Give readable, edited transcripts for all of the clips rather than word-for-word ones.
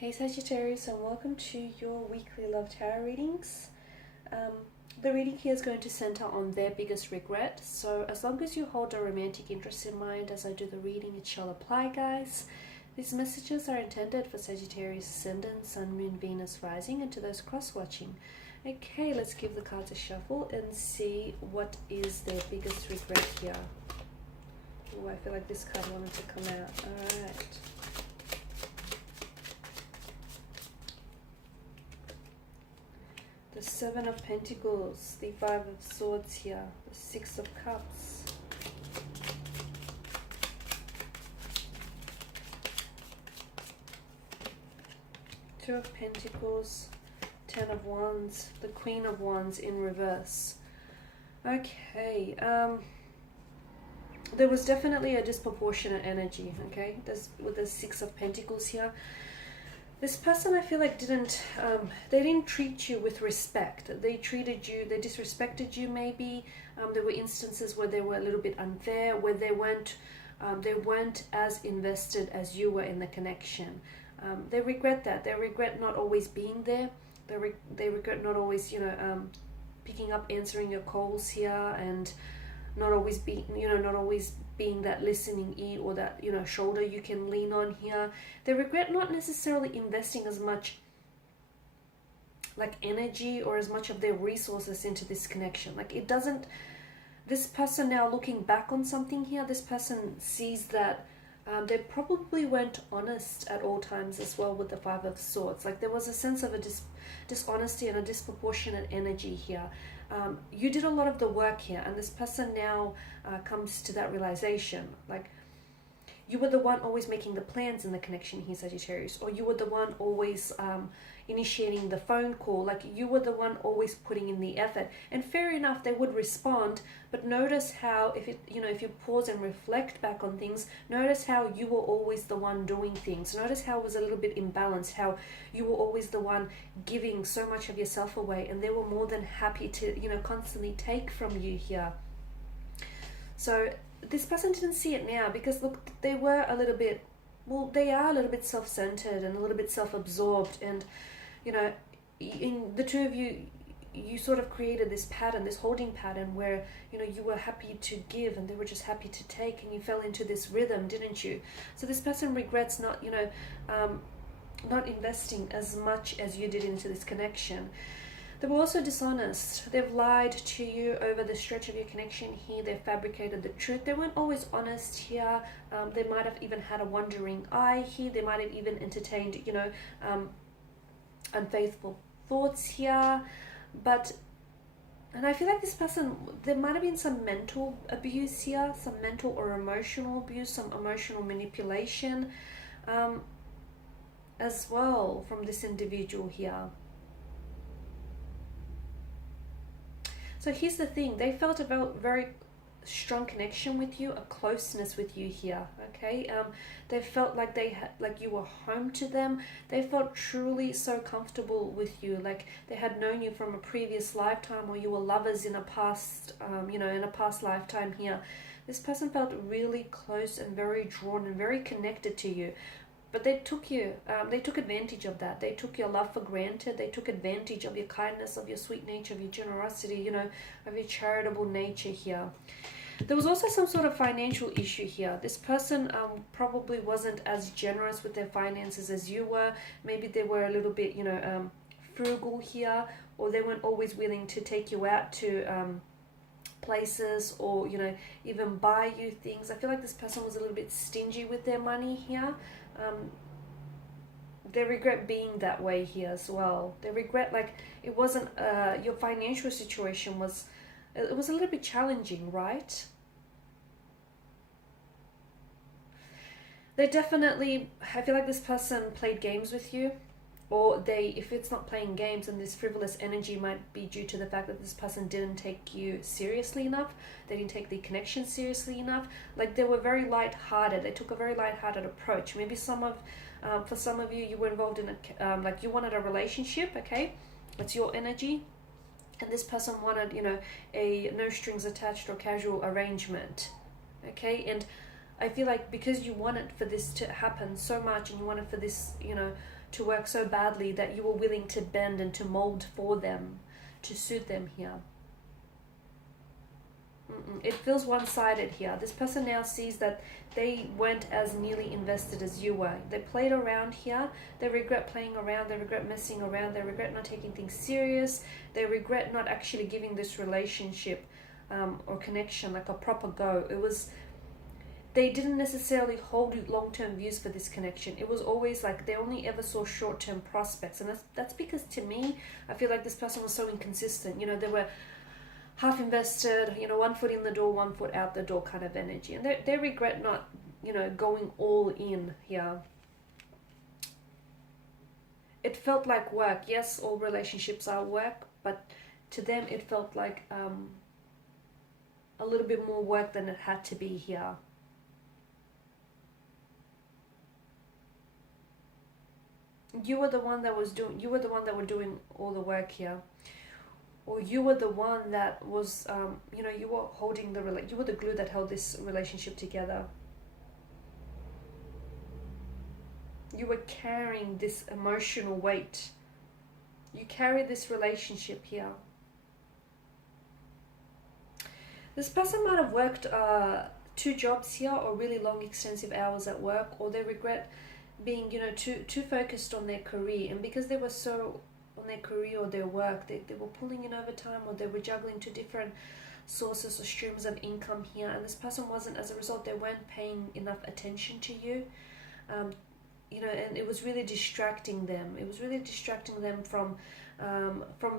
Hey Sagittarius, and welcome to your weekly love tarot readings. The reading here is going to center on their biggest regret. So as long as you hold a romantic interest in mind as I do the reading, it shall apply, guys. These messages are intended for Sagittarius ascendant, Sun, Moon, Venus, rising, and to those cross-watching. Okay, let's give the cards a shuffle and see what is their biggest regret here. Oh, I feel like this card wanted to come out. Alright. The Seven of Pentacles, the Five of Swords here, the Six of Cups. Two of Pentacles, Ten of Wands, the Queen of Wands in reverse. Okay, there was definitely a disproportionate energy, okay, with the Six of Pentacles here. This person, I feel like, they didn't treat you with respect. They disrespected you maybe. There were instances where they were a little bit unfair, where they weren't as invested as you were in the connection. They regret that. They regret not always being there. They regret not always, picking up, answering your calls here, and not always being that listening ear or that shoulder you can lean on here. They regret not necessarily investing as much like energy or as much of their resources into this connection. Like this person, now looking back on something here, this person sees that they probably weren't honest at all times as well with the Five of Swords. Like there was a sense of a dishonesty and a disproportionate energy here. You did a lot of the work here, and this person now comes to that realization. Like you were the one always making the plans in the connection here, Sagittarius, or you were the one always initiating the phone call. Like you were the one always putting in the effort. And fair enough, they would respond, but notice how if you pause and reflect back on things, notice how you were always the one doing things. Notice how it was a little bit imbalanced, how you were always the one giving so much of yourself away, and they were more than happy to constantly take from you here. So this person didn't see it now because look, they are a little bit self-centered and a little bit self-absorbed, and in the two of you sort of created this pattern, this holding pattern where you were happy to give and they were just happy to take, and you fell into this rhythm, didn't you? So this person regrets not investing as much as you did into this connection. They were also dishonest. They've lied to you over the stretch of your connection here. They fabricated the truth. They weren't always honest here. They might have even had a wandering eye here. They might have even entertained, unfaithful thoughts here. And I feel like this person, there might have been some mental abuse here, some mental or emotional abuse, some emotional manipulation as well from this individual here. So here's the thing, they felt a very strong connection with you, a closeness with you here, okay? They felt like like you were home to them. They felt truly so comfortable with you, like they had known you from a previous lifetime, or you were lovers in a past, in a past lifetime here. This person felt really close and very drawn and very connected to you. But they took advantage of that. They took your love for granted. They took advantage of your kindness, of your sweet nature, of your generosity, of your charitable nature here. There was also some sort of financial issue here. This person probably wasn't as generous with their finances as you were. Maybe they were a little bit, frugal here, or they weren't always willing to take you out to places, or even buy you things. I feel like this person was a little bit stingy with their money here. They regret being that way here as well. They regret like it wasn't your financial situation was a little bit challenging, right? They definitely, I feel like this person played games with you, or if it's not playing games, and this frivolous energy might be due to the fact that this person didn't take you seriously enough. They didn't take the connection seriously enough. Like they were very light-hearted. They took a very light-hearted approach. Maybe for some of you, you were involved in like you wanted a relationship, okay? It's your energy. And this person wanted, a no strings attached or casual arrangement, okay? And I feel like because you wanted for this to happen so much, and you wanted for this, to work so badly that you were willing to bend and to mold for them, to suit them here. It feels one-sided here. This person now sees that they weren't as nearly invested as you were. They played around here. They regret playing around. They regret messing around. They regret not taking things serious. They regret not actually giving this relationship or connection like a proper go. They didn't necessarily hold long-term views for this connection. It was always like they only ever saw short-term prospects. And that's because, to me, I feel like this person was so inconsistent. You know, they were half invested, you know, one foot in the door, one foot out the door kind of energy. And they regret not, you know, going all in here. It felt like work. Yes, all relationships are work, but to them it felt like a little bit more work than it had to be here. You were the one that were doing all the work here. Or you were the one that was, you know, you were holding you were the glue that held this relationship together. You were carrying this emotional weight. You carry this relationship here. This person might have worked 2 jobs here, or really long, extensive hours at work, or they regret being, you know, too focused on their career. And because they were so on their career or their work, they were pulling in overtime, or they were juggling 2 different sources or streams of income here, and this person wasn't, as a result, they weren't paying enough attention to you, you know, and it was really distracting them. It was really distracting them from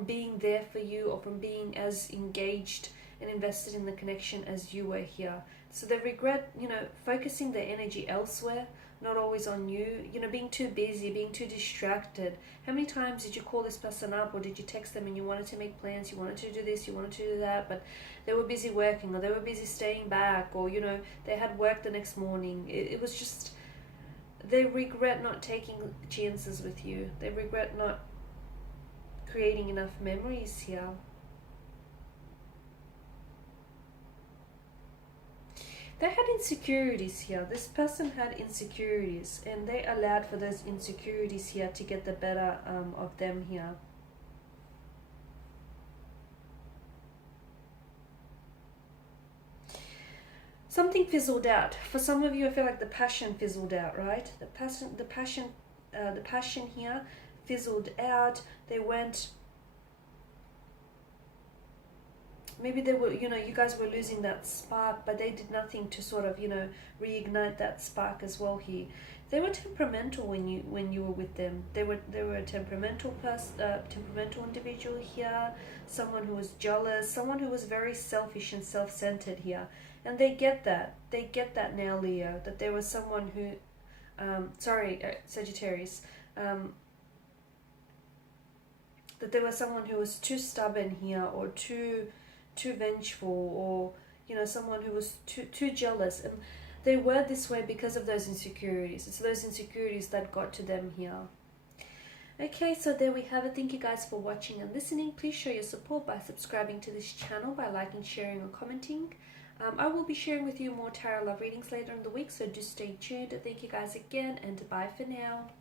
being there for you, or from being as engaged and invested in the connection as you were here. So they regret, you know, focusing their energy elsewhere, not always on you, you know, being too busy, being too distracted. How many times did you call this person up, or did you text them and you wanted to make plans, you wanted to do this, you wanted to do that, but they were busy working, or they were busy staying back, or, you know, they had work the next morning. It was just, they regret not taking chances with you. They regret not creating enough memories here. They had insecurities here. This person had insecurities, and they allowed for those insecurities here to get the better of them here. Something fizzled out. For some of you, I feel like the passion fizzled out, right? The passion here fizzled out. They went. Maybe they were, you know, you guys were losing that spark, but they did nothing to sort of, you know, reignite that spark as well here. They were temperamental when you were with them. They were a temperamental individual here, someone who was jealous, someone who was very selfish and self-centered here. And they get that. They get that now, Leo, that there was someone who, Sagittarius, that there was someone who was too stubborn here, or too vengeful, or, you know, someone who was too jealous, and they were this way because of those insecurities. It's those insecurities that got to them here. Okay, so there we have it. Thank you guys for watching and listening. Please show your support by subscribing to this channel, by liking, sharing, or commenting. I will be sharing with you more tarot love readings later in the week, so do stay tuned. Thank you guys again, and bye for now.